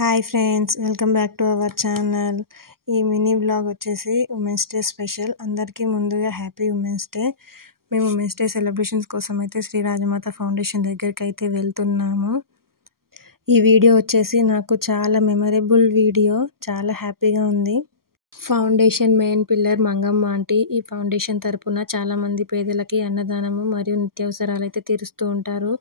Hi friends, welcome back to our channel. ఈ mini blog వచ్చేసి women's day special. అందరికీ ముందుగా హ్యాపీ ఉమెన్స్ డే. మేము ఉమెన్స్ డే సెలబ్రేషన్స్ కోసం అయితే శ్రీ రాజమాత ఫౌండేషన్ దగ్గరికి అయితే వెళ్తున్నాము. ఈ వీడియో వచ్చేసి నాకు చాలా మెమరబుల్ వీడియో, చాలా హ్యాపీగా ఉంది. Foundation main pillar Mangamma aunty. ఈ ఫౌండేషన్ తరపున చాలామంది పేదలకి అన్నదానము మరియు నిత్యావసరాలు అయితే తీరుస్తూ ఉంటారు.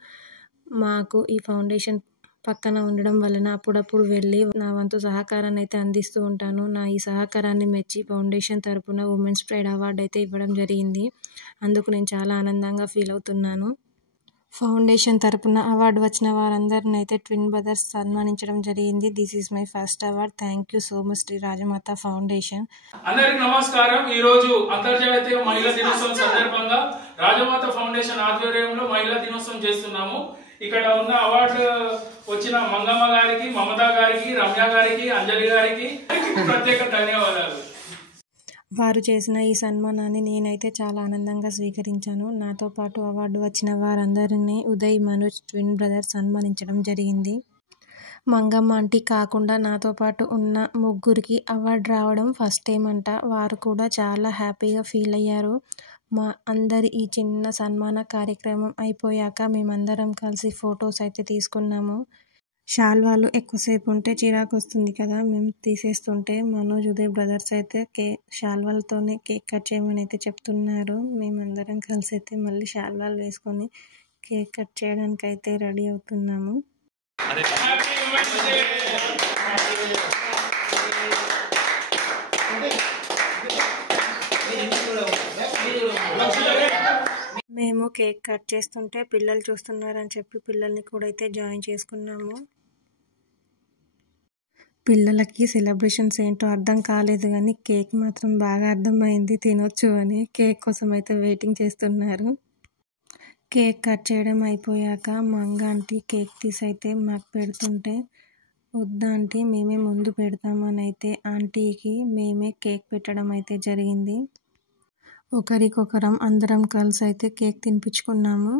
మాకు ఈ ఫౌండేషన్ పక్కన ఉండడం వలన అప్పుడప్పుడు వెళ్ళి నా వంతు సహకారాన్ని అయితే అందిస్తూ ఉంటాను. నా ఈ సహకారాన్ని మెచ్చి ఫౌండేషన్ తరపున ఉమెన్స్ ప్రైడ్ అవార్డు అయితే ఇవ్వడం జరిగింది. అందుకు నేను చాలా ఆనందంగా ఫీల్ అవుతున్నాను. ఫౌండేషన్ తరపున అవార్డు వచ్చిన వారందరిని అయితే ట్విన్ బ్రదర్స్ సన్మానించడం జరిగింది. This is my first award. Thank you so much Shri Rajamata foundation. అందరికి నమస్కారం. ఈ రోజు అంతర్జాతీయ మహిళా దినోత్సవం సందర్భంగా రాజమాత ఫౌండేషన్ ఆధ్వర్యంలో మహిళా దినోత్సవం చేస్తున్నాము. ఇక్కడ ఉన్న అవార్డు వచ్చిన మంగమ్మ గారికి, మమతా గారికి, రమ్య గారికి, అంజలి గారికి ప్రత్యేక ధన్యవాదాలు. వారు చేసిన ఈ సన్మానాన్ని నేనైతే చాలా ఆనందంగా స్వీకరించాను. నాతో పాటు అవార్డు వచ్చిన వారందరినీ ఉదయ్, మనోజ్ ట్విన్ బ్రదర్స్ సన్మానించడం జరిగింది. మంగమ్మ ఆంటీ కాకుండా నాతో పాటు ఉన్న ముగ్గురికి అవార్డు రావడం ఫస్ట్ టైం అంట. వారు కూడా చాలా హ్యాపీగా ఫీల్ అయ్యారు. మా అందరి ఈ చిన్న సన్మాన కార్యక్రమం అయిపోయాక మేమందరం కలిసి ఫొటోస్ అయితే తీసుకున్నాము. శాల్వాలు ఎక్కువసేపు ఉంటే చిరాకు వస్తుంది కదా, మేము తీసేస్తుంటే మనోజ్, ఉదయ్ బ్రదర్స్ అయితే శాల్వాలతోనే కేక్ కట్ చేయమని అయితే చెప్తున్నారు. మేమందరం కలిసి అయితే మళ్ళీ శాల్వాలు వేసుకొని కేక్ కట్ చేయడానికి అయితే రెడీ అవుతున్నాము. మేము కేక్ కట్ చేస్తుంటే పిల్లలు చూస్తున్నారని చెప్పి పిల్లల్ని కూడా అయితే జాయిన్ చేసుకున్నాము. పిల్లలకి సెలబ్రేషన్స్ ఏంటో అర్థం కాలేదు కానీ కేక్ మాత్రం బాగా అర్థమైంది, తినొచ్చు అని. కేక్ కోసం అయితే వెయిటింగ్ చేస్తున్నారు. కేక్ కట్ చేయడం అయిపోయాక మంగ ఆంటీ కేక్ తీసి అయితే మాకు పెడుతుంటే, వద్దా ఆంటీ మేమే ముందు పెడతామని అయితే ఆంటీకి మేమే కేక్ పెట్టడం అయితే జరిగింది. ఒకరికొకరం అందరం కలిసి అయితే కేక్ తినిపించుకున్నాము.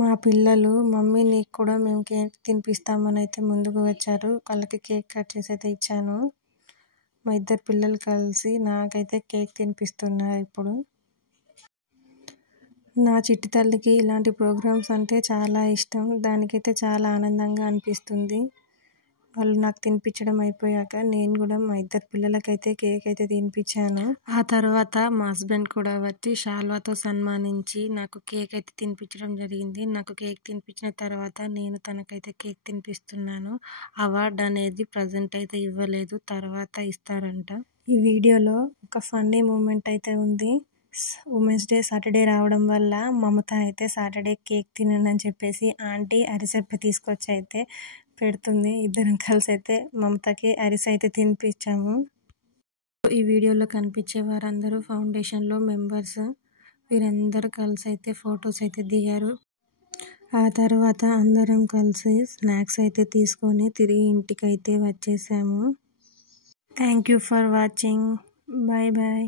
మా పిల్లలు, మమ్మీ నీకు కూడా మేము కేక్ తినిపిస్తామని అయితే ముందుకు వచ్చారు. వాళ్ళకి కేక్ కట్ చేసి అయితే ఇచ్చాను. మా ఇద్దరు పిల్లలు కలిసి నాకైతే కేక్ తినిపిస్తున్నారు. ఇప్పుడు నా చిట్టి తల్లికి ఇలాంటి ప్రోగ్రామ్స్ అంటే చాలా ఇష్టం. దానికైతే చాలా ఆనందంగా అనిపిస్తుంది. వాళ్ళు నాకు తినిపించడం అయిపోయాక నేను కూడా మా ఇద్దరు పిల్లలకైతే కేక్ అయితే తినిపించాను. ఆ తర్వాత మా హస్బెండ్ కూడా వచ్చి శాల్వాతో సన్మానించి నాకు కేక్ అయితే తినిపించడం జరిగింది. నాకు కేక్ తినిపించిన తర్వాత నేను తనకైతే కేక్ తినిపిస్తున్నాను. అవార్డు అనేది ప్రజెంట్ అయితే ఇవ్వలేదు, తర్వాత ఇస్తారంట. ఈ వీడియోలో ఒక ఫన్నీ మూమెంట్ అయితే ఉంది. ఉమెన్స్ డే సాటర్డే రావడం వల్ల మమత అయితే సాటర్డే కేక్ తినండి అని చెప్పేసి ఆంటీ అరిసెప్ప తీసుకొచ్చి అయితే పెడుతుంది. ఇద్దరం కలిసి అయితే మమతకి అరిసె అయితే తినిపించాము. ఈ వీడియోలో కనిపించే వారందరూ ఫౌండేషన్లో మెంబర్స్. వీరందరూ కలిసి అయితే ఫొటోస్ అయితే దిగారు. ఆ తర్వాత అందరం కలిసి స్నాక్స్ అయితే తీసుకొని తిరిగి ఇంటికి అయితే వచ్చేసాము. Thank you for watching. Bye bye.